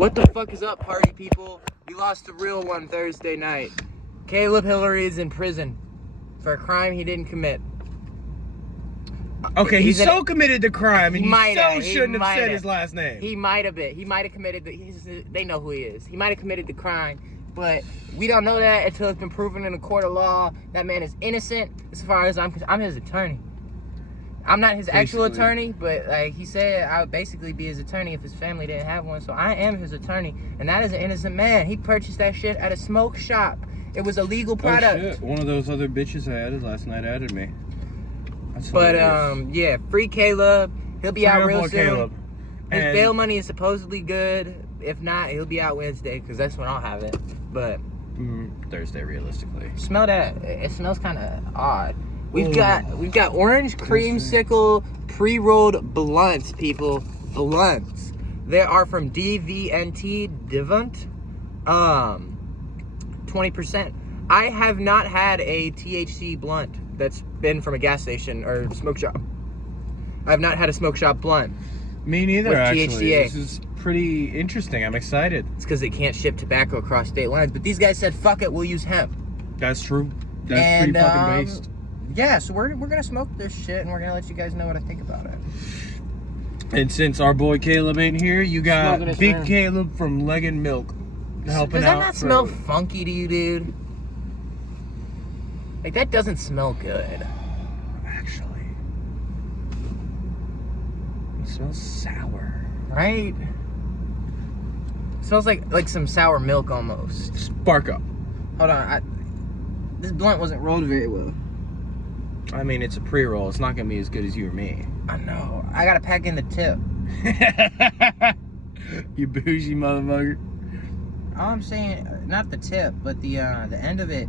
What the fuck is up, party people? We lost a real one Thursday night. Caleb Hillary is in prison for a crime he didn't commit. Okay, he's so committed to crime, and he shouldn't have said his last name. He might have been. He might have committed they know who he is. He might have committed the crime, but we don't know that until it's been proven in a court of law. That man is innocent as far as I'm concerned. I'm his attorney. I'm not his actual attorney, but like he said, I would basically be his attorney if his family didn't have one. So I am his attorney, and that is an innocent man. He purchased that shit at a smoke shop. It was a legal product. Oh shit! One of those other bitches I added last night added me. But yeah, free Caleb. He'll be out real soon. Caleb. His bail money is supposedly good. If not, he'll be out Wednesday because that's when I'll have it. But Thursday, realistically. Smell that? It smells kind of odd. We've got orange creamsicle pre-rolled blunts, people. Blunts. They are from DVNT, Devant. 20%. I have not had a THC blunt that's been from a gas station or smoke shop. I have not had a smoke shop blunt. Me neither, actually. THCA. This is pretty interesting. I'm excited. It's because they can't ship tobacco across state lines. But these guys said, fuck it, we'll use hemp. That's true. That's pretty fucking based. Yeah, so we're gonna smoke this shit, and we're gonna let you guys know what I think about it. And since our boy Caleb ain't here, you got Big Caleb from Leg and Milk helping out. Does that not smell funky to you, dude? Like, that doesn't smell good. Actually, it smells sour. Right? It smells like some sour milk almost. Spark up. Hold on, this blunt wasn't rolled very well. I mean, it's a pre-roll. It's not gonna be as good as you or me. I know. I gotta pack in the tip. You bougie motherfucker. All I'm saying, not the tip, but the end of it,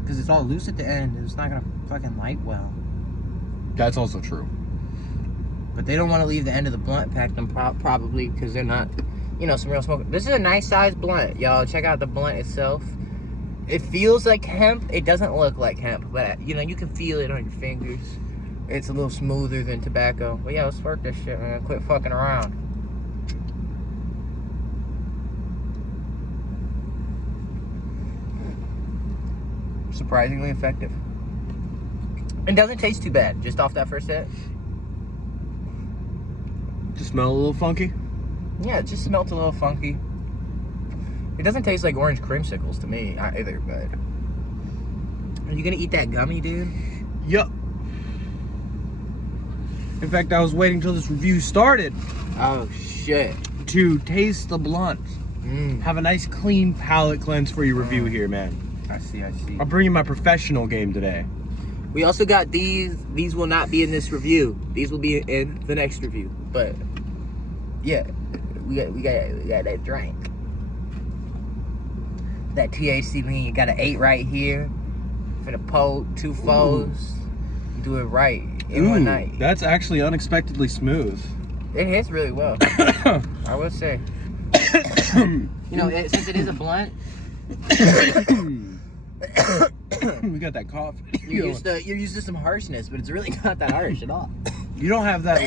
because it's all loose at the end. It's not gonna fucking light well. That's also true. But they don't want to leave the end of the blunt packed them probably because they're not, some real smoke. This is a nice size blunt, y'all. Check out the blunt itself. It feels like hemp. It doesn't look like hemp, but you can feel it on your fingers. It's a little smoother than tobacco. But yeah, let's work this shit, man. Quit fucking around. Surprisingly effective. It doesn't taste too bad, just off that first hit. Just smell a little funky? Yeah, it just smelled a little funky. It doesn't taste like orange creamsicles to me either, but... Are you gonna eat that gummy, dude? Yup. In fact, I was waiting till this review started. Oh, shit. To taste the blunt. Have a nice clean palate cleanse for your review here, man. I see. I'm bringing my professional game today. We also got these. These will not be in this review. These will be in the next review. But, yeah. We got that drink. That THC lean, you got an 8 right here. For the pole, 2 foes. Do it right in one night. That's actually unexpectedly smooth. It hits really well. I will say. Since it is a blunt. We got that cough. You're used to some harshness, but it's really not that harsh at all. You don't have that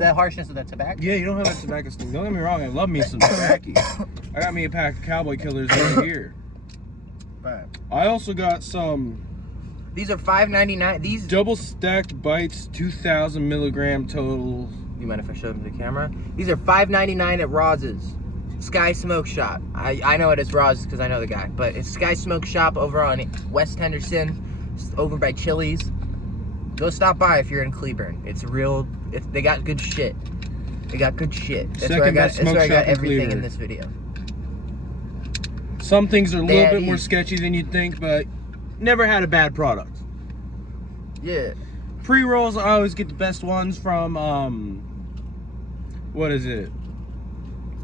that harshness of that tobacco. Yeah, you don't have that tobacco sting. Don't get me wrong, I love me some tobacco. I got me a pack of Cowboy Killers right here. Right. I also got some. These are $5.99. These double stacked bites, 2,000 milligram total. You mind if I show them to the camera? These are $5.99 at Roz's. Sky Smoke Shop. I know it is Roz's because I know the guy, but it's Sky Smoke Shop over on West Henderson, over by Chili's. Go stop by if you're in Cleburne. It's real. They got good shit. They got good shit. That's where I got everything in this video. Some things are a little bit more sketchy than you'd think, but never had a bad product. Yeah. Pre-rolls, I always get the best ones from, what is it?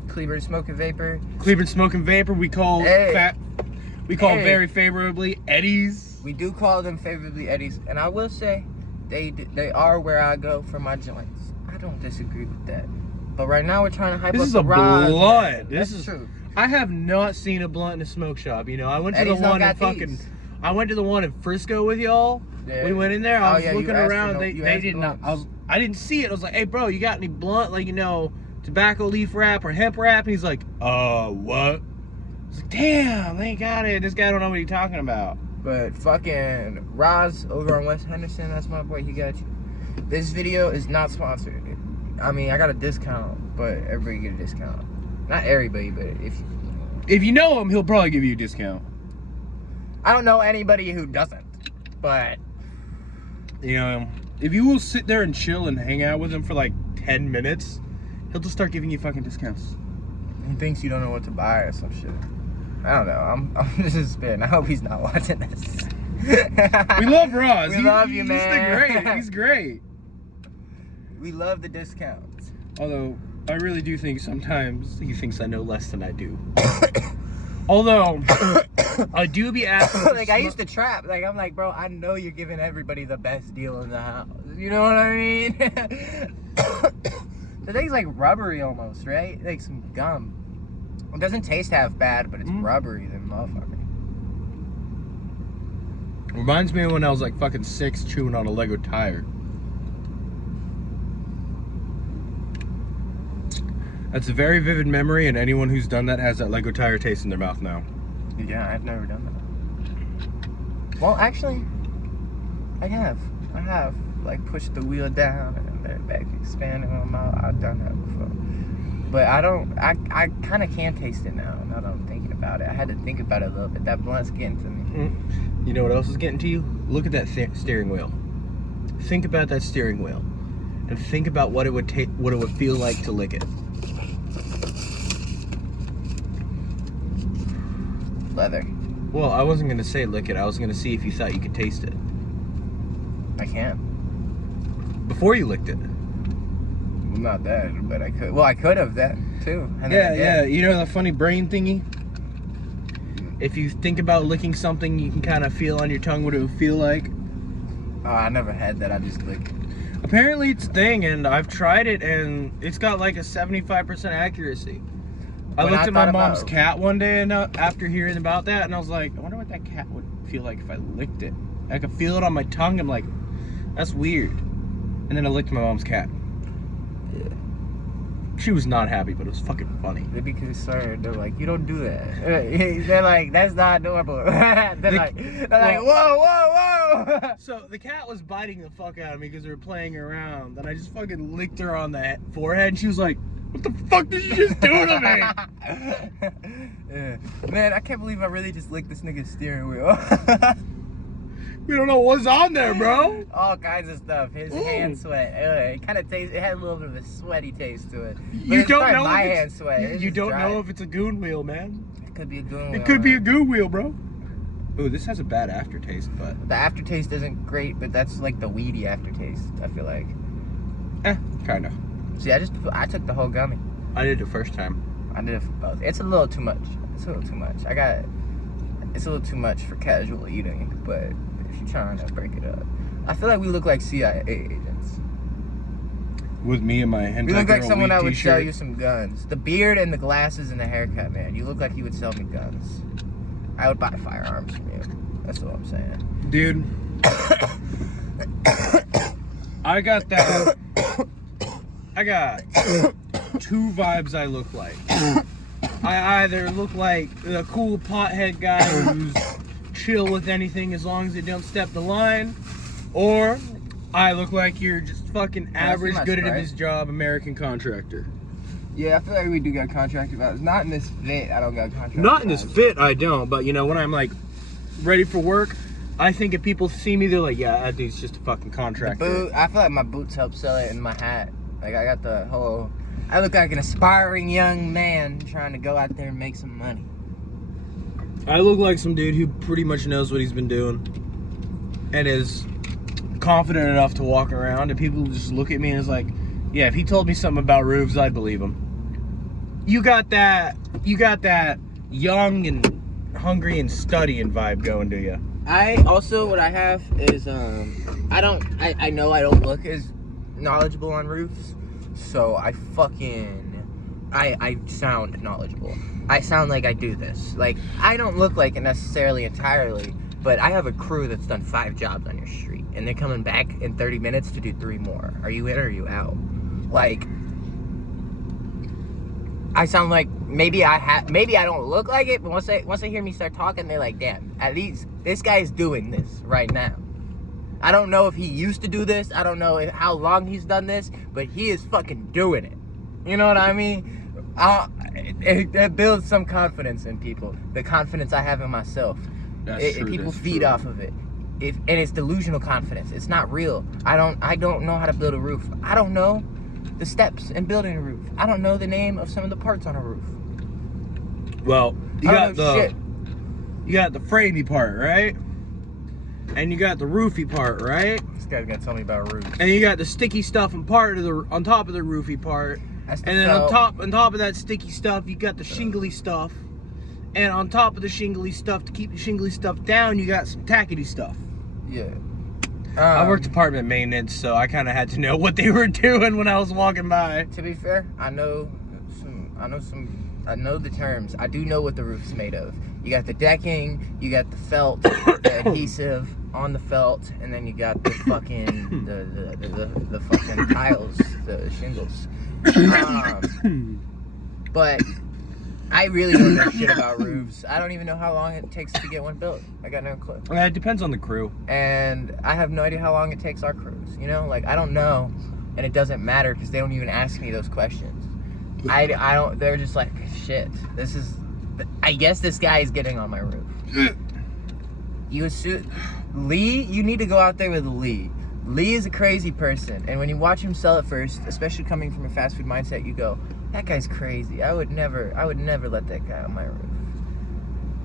Cleburne Smoking Vapor. Cleburne Smoking Vapor, we call very favorably Eddie's. We do call them favorably Eddie's, and I will say, they are where I go for my joints. I don't disagree with that. But right now we're trying to hype up the Roz. This is a blunt. This is true. I have not seen a blunt in a smoke shop. I went to the one in I went to the one in Frisco with y'all. Yeah. We went in there. I was looking around. They did not. I didn't see it. I was like, hey, bro, you got any blunt? tobacco leaf wrap or hemp wrap? And he's like, what? I was like, damn, they got it. This guy don't know what he's talking about. But fucking Roz over on West Henderson, that's my boy, he got you. This video is not sponsored. I mean, I got a discount, but everybody get a discount. Not everybody, but if you know him, he'll probably give you a discount. I don't know anybody who doesn't, but you know, if you will sit there and chill and hang out with him for like 10 minutes, he'll just start giving you fucking discounts. He thinks you don't know what to buy or some shit. I don't know. I'm just spitting. I hope he's not watching this. We love Roz. We love you, man. He's great. We love the discounts. Although, I really do think sometimes he thinks I know less than I do. Although, I do be asking. Like, I used to trap. Like, I'm like, bro, I know you're giving everybody the best deal in the house. You know what I mean? The thing's like rubbery almost, right? Like some gum. It doesn't taste half bad, but it's rubbery than motherfucker. Reminds me of when I was like fucking 6 chewing on a Lego tire. That's a very vivid memory, and anyone who's done that has that Lego tire taste in their mouth now. Yeah, I've never done that. Well, actually, I have. Like, pushed the wheel down and then back expanding my mouth. I've done that before. But I kind of can taste it now that I'm thinking about it. I had to think about it a little bit. That blunt's getting to me. You know what else is getting to you? Look at that steering wheel. Think about that steering wheel. And think about what it would feel like to lick it. Leather. Well, I wasn't going to say lick it. I was going to see if you thought you could taste it. I can. Before you licked it. Well, not that, but I could. Well, I could have that too. Yeah. You know the funny brain thingy? If you think about licking something, you can kind of feel on your tongue what it would feel like. Oh, I never had that. I just licked it. Apparently it's a thing, and I've tried it, and it's got like a 75% accuracy. I looked at my mom's cat one day, and after hearing about that, and I was like, I wonder what that cat would feel like if I licked it. I could feel it on my tongue. I'm like, that's weird. And then I licked my mom's cat. Yeah. She was not happy, but it was fucking funny. They'd be concerned. They're like, you don't do that. They're like, that's not normal. They're like, whoa. So the cat was biting the fuck out of me because we were playing around, and I just fucking licked her on the forehead, and she was like, what the fuck did you just do to me? Yeah. Man, I can't believe I really just licked this nigga's steering wheel. We don't know what's on there, bro. All kinds of stuff. His hand sweat. It kind of tastes. It had a little bit of a sweaty taste to it. But You don't know my if hand sweat. You don't know if it's a goon wheel, man. It could be a goon wheel. It could be a goon wheel, bro. Ooh, this has a bad aftertaste, but the aftertaste isn't great. But that's like the weedy aftertaste. I feel like. Kind of. See, I took the whole gummy. I did it the first time. I did it for both. It's a little too much. It's a little too much. It's a little too much for casual eating, but if you're trying to break it up, I feel like we look like CIA agents. With me and my hentai. We look like someone that would t-shirt. sell you some guns. The beard and the glasses and the haircut, man. You look like you would sell me guns. I would buy firearms from you. That's what I'm saying. Dude. I got that. I got 2 vibes I look like. I either look like the cool pothead guy who's chill with anything as long as they don't step the line, or I look like you're just fucking average, good at his job, American contractor. Yeah, I feel like we do got contractor vibes. Not in this fit, I don't got contractor Not in vibes. this fit, I don't, but you know, when I'm like ready for work, I think if people see me, they're like, yeah, that dude's just a fucking contractor. I feel like my boots help sell it, and my hat. Like, I got the whole... I look like an aspiring young man trying to go out there and make some money. I look like some dude who pretty much knows what he's been doing and is confident enough to walk around, and people just look at me and is like, yeah, if he told me something about roofs, I'd believe him. You got that young and hungry and studying vibe going, do you? What I have is, I know I don't look as knowledgeable on roofs, so I sound knowledgeable. I sound like I do this. Like, I don't look like it necessarily entirely, but I have a crew that's done 5 jobs on your street, and they're coming back in 30 minutes to do 3 more. Are you in or are you out? Like, I sound like maybe I don't look like it, but once they hear me start talking, they're like, damn, at least this guy's doing this right now. I don't know if he used to do this. I don't know how long he's done this, but he is fucking doing it. You know what I mean? It builds some confidence in people. The confidence I have in myself. People feed off of it. And it's delusional confidence. It's not real. I don't know how to build a roof. I don't know the steps in building a roof. I don't know the name of some of the parts on a roof. Well, you got the framey part, right? And you got the roofy part, right? This guy's gonna tell me about roofs. And you got the sticky stuff on top of the roofy part. And then on top of that sticky stuff, you got the shingly stuff. And on top of the shingly stuff, to keep the shingly stuff down, you got some tackety stuff. Yeah. I worked apartment maintenance, so I kind of had to know what they were doing when I was walking by. To be fair, I know the terms. I do know what the roof's made of. You got the decking, you got the felt, the adhesive on the felt, and then you got the fucking the fucking tiles, the shingles. But I really don't know shit about roofs. I don't even know how long it takes to get one built. I got no clue. It depends on the crew. And I have no idea how long it takes our crews. You know, like I don't know, and it doesn't matter because they don't even ask me those questions. I don't. They're just like, shit. This is. I guess this guy is getting on my roof. Lee. You need to go out there with Lee. Lee is a crazy person, and when you watch him sell it first, especially coming from a fast food mindset, you go, that guy's crazy. I would never let that guy on my roof.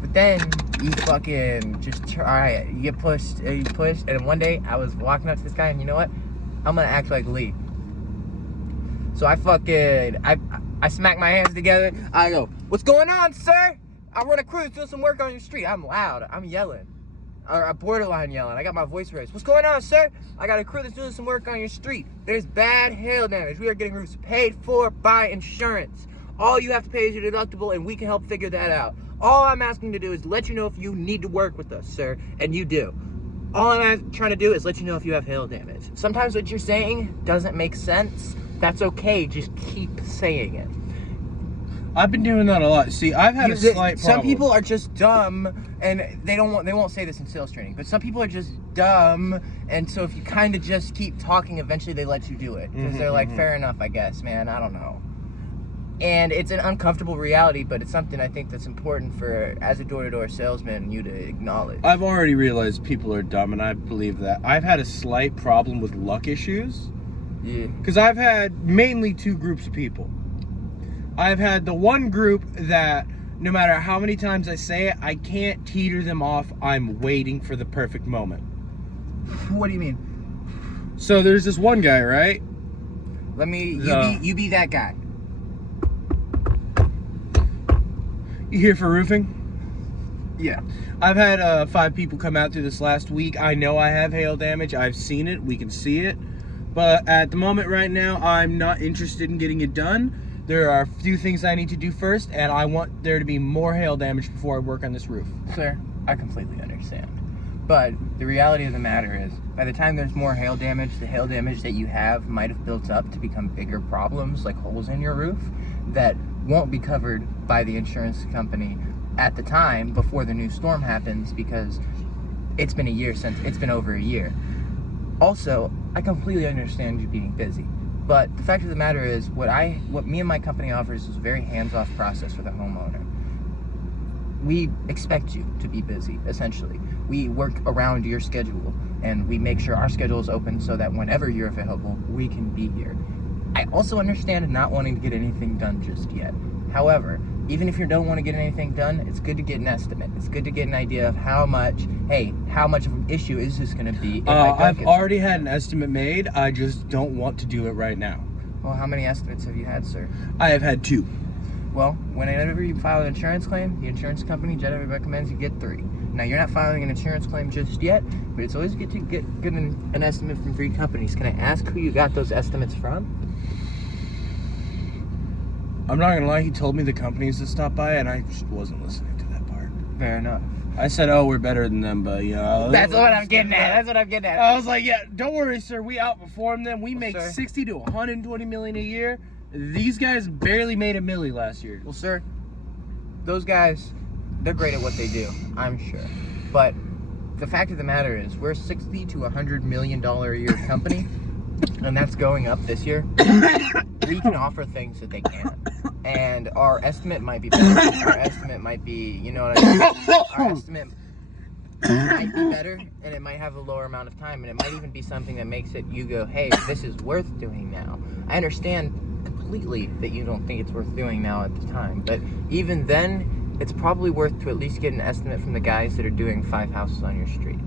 But then you fucking just try it. You get pushed, and one day I was walking up to this guy, and you know what? I'm gonna act like Lee. So I smack my hands together. I go, what's going on, sir? I run a crew doing some work on your street. I'm loud. I'm yelling. Or borderline yelling. I got my voice raised. What's going on, sir? I got a crew that's doing some work on your street. There's bad hail damage. We are getting roofs paid for by insurance. All you have to pay is your deductible, and we can help figure that out. All I'm asking to do is let you know if you need to work with us, sir, and you do. All I'm trying to do is let you know if you have hail damage. Sometimes what you're saying doesn't make sense. That's okay. Just keep saying it. I've been doing that a lot. See, I've had a slight problem. Some people are just dumb, and they won't say this in sales training, but some people are just dumb, and so if you kind of just keep talking, eventually they let you do it. Because they're like, fair enough, I guess, man, I don't know. And it's an uncomfortable reality, but it's something I think that's important for, as a door-to-door salesman, you to acknowledge. I've already realized people are dumb, and I believe that. I've had a slight problem with luck issues. Yeah. Because I've had mainly two groups of people. I've had the one group that no matter how many times I say it, I can't teeter them off. I'm waiting for the perfect moment. What do you mean? So there's this one guy, right? You be that guy. You here for roofing? Yeah. I've had 5 people come out through this last week. I know I have hail damage. I've seen it. We can see it. But at the moment right now, I'm not interested in getting it done. There are a few things I need to do first, and I want there to be more hail damage before I work on this roof. Sir, I completely understand. But the reality of the matter is, by the time there's more hail damage, the hail damage that you have might have built up to become bigger problems, like holes in your roof, that won't be covered by the insurance company at the time before the new storm happens, because it's been over a year. Also, I completely understand you being busy. But the fact of the matter is, what me and my company offers is a very hands-off process for the homeowner. We expect you to be busy, essentially. We work around your schedule, and we make sure our schedule is open so that whenever you're available, we can be here. I also understand not wanting to get anything done just yet. However, even if you don't want to get anything done, it's good to get an estimate. It's good to get an idea of how much of an issue is this going to be? I've already had an estimate made. I just don't want to do it right now. Well, how many estimates have you had, sir? I have had 2. Well, whenever you file an insurance claim, the insurance company generally recommends you get 3. Now, you're not filing an insurance claim just yet, but it's always good to get an estimate from 3 companies. Can I ask who you got those estimates from? I'm not gonna lie, he told me the companies that stopped by, and I just wasn't listening to that part. Fair enough. I said, oh, we're better than them, but, you know. That's what I'm getting at. I was like, yeah, don't worry, sir. We outperform them. We make sir. 60 to 120 million a year. These guys barely made a milli last year. Well, sir, those guys, they're great at what they do, I'm sure. But the fact of the matter is, we're a $60 to $100 million a year company, and that's going up this year. We can offer things that they can't. And our estimate might be better. Our estimate might be, you know what I mean? Our estimate might be better, and it might have a lower amount of time, and it might even be something that makes it, you go, hey, this is worth doing now. I understand completely that you don't think it's worth doing now at the time, but even then, it's probably worth to at least get an estimate from the guys that are doing 5 houses on your street.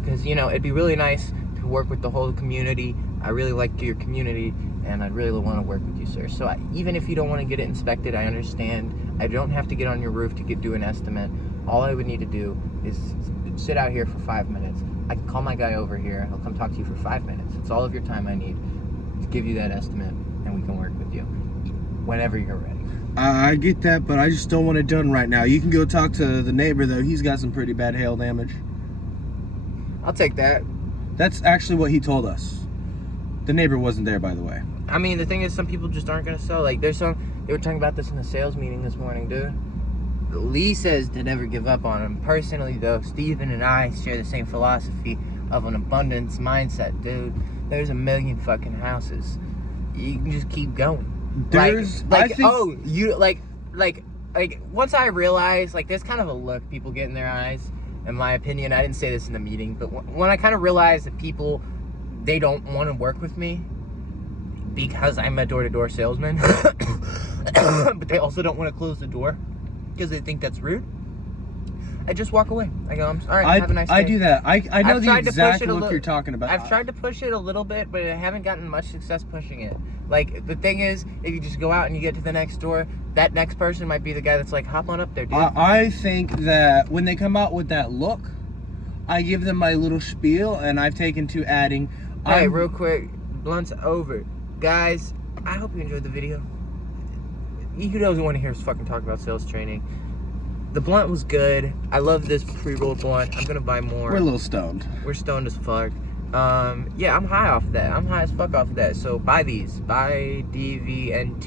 Because, you know, it'd be really nice to work with the whole community. I really like your community, and I'd really want to work with you, sir. So even if you don't want to get it inspected, I understand. I don't have to get on your roof to do an estimate. All I would need to do is sit out here for 5 minutes. I can call my guy over here. He'll come talk to you for 5 minutes. It's all of your time I need to give you that estimate, and we can work with you whenever you're ready. I get that, but I just don't want it done right now. You can go talk to the neighbor, though. He's got some pretty bad hail damage. I'll take that. That's actually what he told us. The neighbor wasn't there, by the way. I mean, the thing is, some people just aren't going to sell. Like, they were talking about this in the sales meeting this morning, dude. Lee says to never give up on him. Personally, though, Steven and I share the same philosophy of an abundance mindset, dude. There's a million fucking houses. You can just keep going. There's, once I realized, like, there's kind of a look people get in their eyes, in my opinion. I didn't say this in the meeting, but when I kind of realized that people, they don't want to work with me because I'm a door-to-door salesman, but they also don't want to close the door because they think that's rude, I just walk away. I go, all right, have a nice day. I do that. I know the exact look you're talking about. I've tried to push it a little bit, but I haven't gotten much success pushing it. Like, the thing is, if you just go out and you get to the next door, that next person might be the guy that's like, hop on up there, dude. I think that when they come out with that look, I give them my little spiel, and I've taken to adding... Hey, real quick, blunt's over. Guys, I hope you enjoyed the video. Who doesn't want to hear us fucking talk about sales training? The blunt was good. I love this pre-rolled blunt. I'm gonna buy more. We're a little stoned. We're stoned as fuck. Yeah, I'm high off that. I'm high as fuck off of that. So buy these. Buy DVNT.